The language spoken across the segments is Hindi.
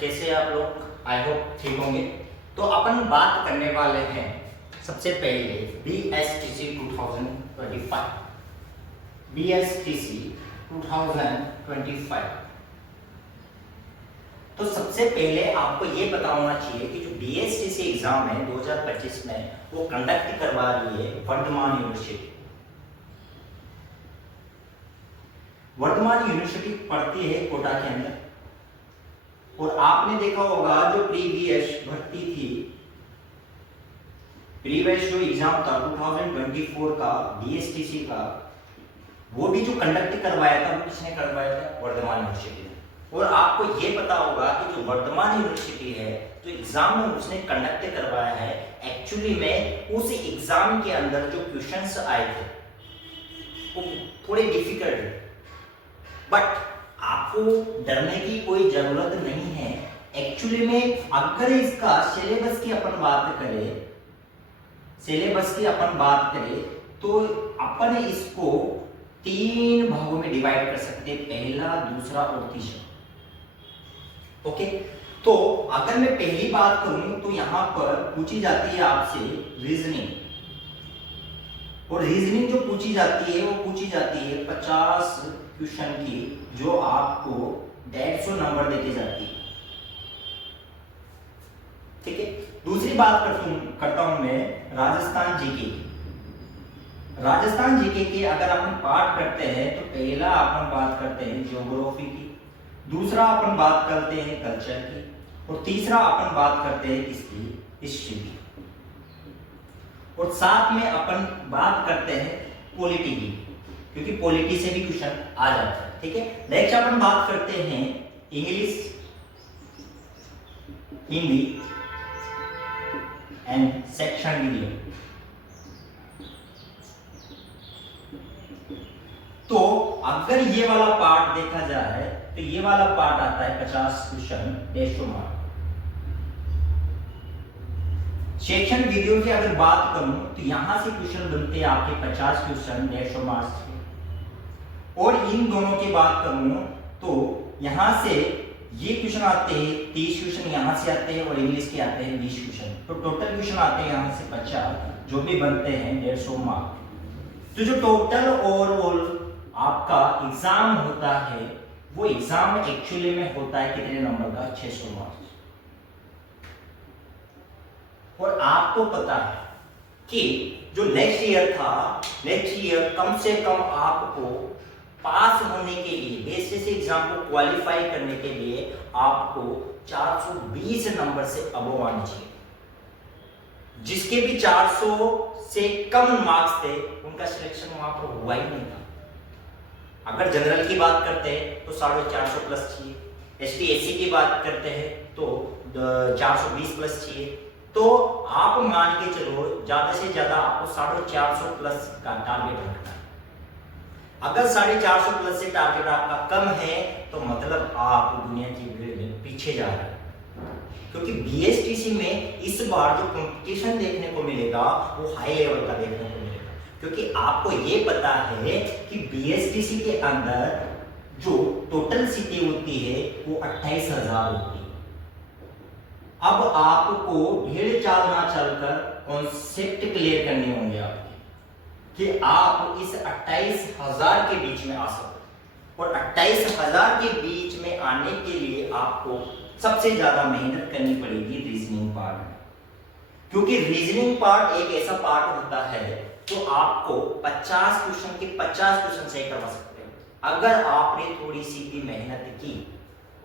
कैसे आप लोग? आई होप ठीक होंगे। तो अपन बात करने वाले हैं सबसे पहले BSTC 2025। BSTC 2025। तो सबसे पहले आपको ये पता होना चाहिए कि जो BSTC एग्जाम है 2025 में वो कंडक्ट करवा रही है वर्धमान यूनिवर्सिटी। वर्धमान यूनिवर्सिटी पड़ती है कोटा के अंदर। और आपने देखा होगा जो प्रीवियस भर्ती थी, प्रीवियस जो एग्जाम था 2024 का BSTC का, वो भी जो कंडक्ट करवाया था वो किसने करवाया था? वर्धमान यूनिवर्सिटी ने। और आपको ये पता होगा कि जो वर्धमान यूनिवर्सिटी है जो एग्जाम में उसने कंडक्ट करवाया है, एक्चुअली में उस एग्जाम के अंदर जो क्वेश्चंस आए थे वो थोड़े डिफिकल्ट थे। बट आपको डरने की कोई जरूरत नहीं है। एक्चुअली में अगर इसका सिलेबस की अपन बात करें तो अपन इसको 3 भागों में डिवाइड कर सकते हैं, पहला, दूसरा और तीसरा। ओके, तो अगर मैं पहली बात करूं तो यहां पर पूछी जाती है आपसे रीजनिंग, और रीजनिंग जो पूछी जाती है वो पूछी जाती है 50 क्वेश्चन की, जो आपको 150 नंबर देके जाती है। ठीक है, दूसरी बात करता हूं मैं राजस्थान जीके की। राजस्थान जीके के अगर अपन पार्ट करते हैं तो पहला अपन बात करते हैं ज्योग्राफी की, दूसरा अपन बात करते हैं कल्चर की, और तीसरा अपन बात करते हैं किसकी? हिस्ट्री की। और साथ में अपन बात करते हैं पॉलिटी की, क्योंकि पॉलिटी से भी क्वेश्चन आ जाता है। ठीक है, नेक्स्ट अपन बात करते हैं English, Hindi and section medium. तो अगर ये वाला पार्ट देखा जाए तो ये वाला पार्ट आता है 50 क्वेश्चन 150 मार्क। सेक्शन वीडियो की अगर बात करूं तो यहां से क्वेश्चन बनते हैं आपके 50 क्वेश्चन 150 मार्क्स के। और इन दोनों की बात करूं तो यहां से ये क्वेश्चन आते हैं 30 क्वेश्चन यहां से आते हैं, और इंग्लिश के आते हैं 20 क्वेश्चन। तो टोटल क्वेश्चन आते हैं यहां से 50, जो भी बनते हैं 150 मार्क। तो जो टोटल ओवरऑल आपका एग्जाम होता है वो एग्जाम एक्चुअली में होता है कितने नंबर का? 600 मार्क्स। और आपको पता है कि जो नेक्स्ट ईयर था, नेक्स्ट ईयर कम से कम आपको पास होने के लिए, बेसिस एग्जाम को क्वालिफाई करने के लिए आपको 420 नंबर से अबव आने चाहिए। जिसके भी 400 से कम मार्क्स थे उनका सिलेक्शन वहां पर हुआ ही नहीं था। अगर जनरल की बात करते हैं तो 450 प्लस चाहिए, ST SC की बात करते हैं तो 420 प्लस चाहिए। तो आप मान के चलो ज्यादा से ज्यादा आपको 450 प्लस का टारगेट रखना है। अगर 450 प्लस से टारगेट आपका कम है तो मतलब आप दुनिया की भीड़ में पीछे जा रहे हैं। क्योंकि BSTC में इस बार जो कंपटीशन देखने को मिलेगा वो हाई लेवल का देखने को मिलेगा। क्योंकि आपको ये पता है कि BSTC के अंदर जो टोटल सीटें होती है वो 28,000 होती है। अब आपको भेड़ चाल ना चलकर कॉन्सेप्ट क्लियर करने होंगे आपके, कि आप इस 28,000 के बीच में आ सको। और 28,000 के बीच में आने के लिए आपको सबसे ज्यादा मेहनत करनी पड़ेगी रीजनिंग पार्ट में। क्योंकि रीजनिंग पार्ट एक ऐसा पार्ट होता है जो आपको 50 क्वेश्चन के 50 क्वेश्चन सही करवा सकते हैं। अगर आपने थोड़ी सी भी मेहनत की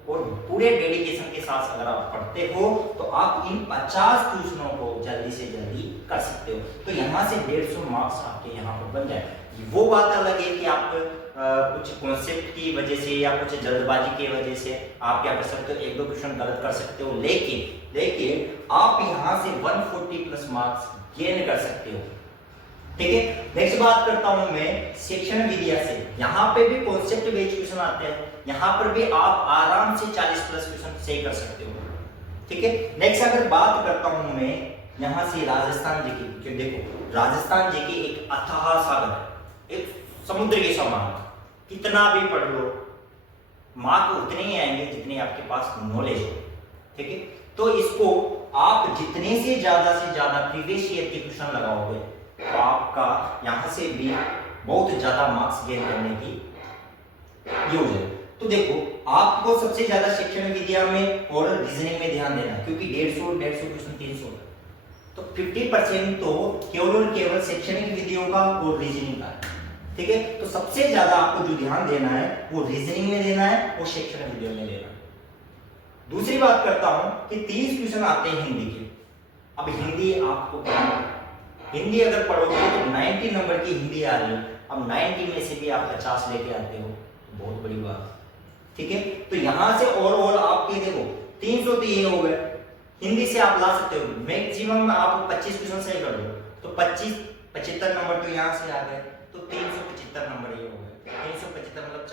और पूरे डेडिकेशन के साथ अगर आप पढ़ते हो तो आप इन 50 क्वेश्चनों को जल्दी से जल्दी कर सकते हो। तो यहाँ से 150 मार्क्स आपके यहाँ पर बन जाए। वो बात अलग है कि आप कुछ कॉन्सेप्ट की वजह से या कुछ जल्दबाजी की वजह से आप क्या कर सकते हो, 1-2 क्वेश्चन गलत कर सकते हो, लेकिन आप यहाँ से 140 प्लस मार्क्स गेन कर सकते हो। ठीक है, नेक्स्ट बात करता हूं मैं सेक्शन विद्या से। यहाँ पे भी कॉन्सेप्ट बेस्ड क्वेश्चन आते हैं, यहाँ पर भी आप आराम से 40 प्लस क्वेश्चन सही कर सकते हो। ठीक है, नेक्स्ट अगर बात करता हूं मैं यहाँ से राजस्थान जीके। देखो राजस्थान जीके एक अथाह सागर है, एक समुद्र के समान। कितना भी पढ़ लो मार्क उतने ही आएंगे जितने आपके पास नॉलेज हो। ठीक है। तो इसको आप जितने से ज्यादा प्रीवियस ईयर के क्वेश्चन लगाओगे तो आपका यहां से भी बहुत ज्यादा मार्क्स गेन करने की ये हो जाए। तो देखो आपको सबसे ज्यादा शैक्षणिक विद्या में और रीजनिंग में ध्यान देना है, क्योंकि 150 क्वेश्चन 300 है, तो 50% तो केवल और केवल शैक्षणिक विधियों का और रीजनिंग का है, ठीक है। तो सबसे ज्यादा आपको जो ध्यान देना है वो रीजनिंग में देना है और शैक्षणिक विधियों में देना है। दूसरी बात करता हूं कि 30 क्वेश्चन आते हैं हिंदी के। अब हिंदी आपको पढ़ना, हिंदी अगर पढ़ोगे तो 90 नंबर की हिंदी आ रही है, अब 90 में से भी आप 50 लेके आते हो, बहुत बड़ी बात, ठीक है। तो यहां से ओवरऑल आपके देखो 300 तो ये हो गए, हिंदी से आप ला सकते हो मैक्सिमम आप 25 क्वेश्चन सही कर दो तो 75 नंबर तो यहां से आ गए, तो 375 नंबर ये हो गए। 375 मतलब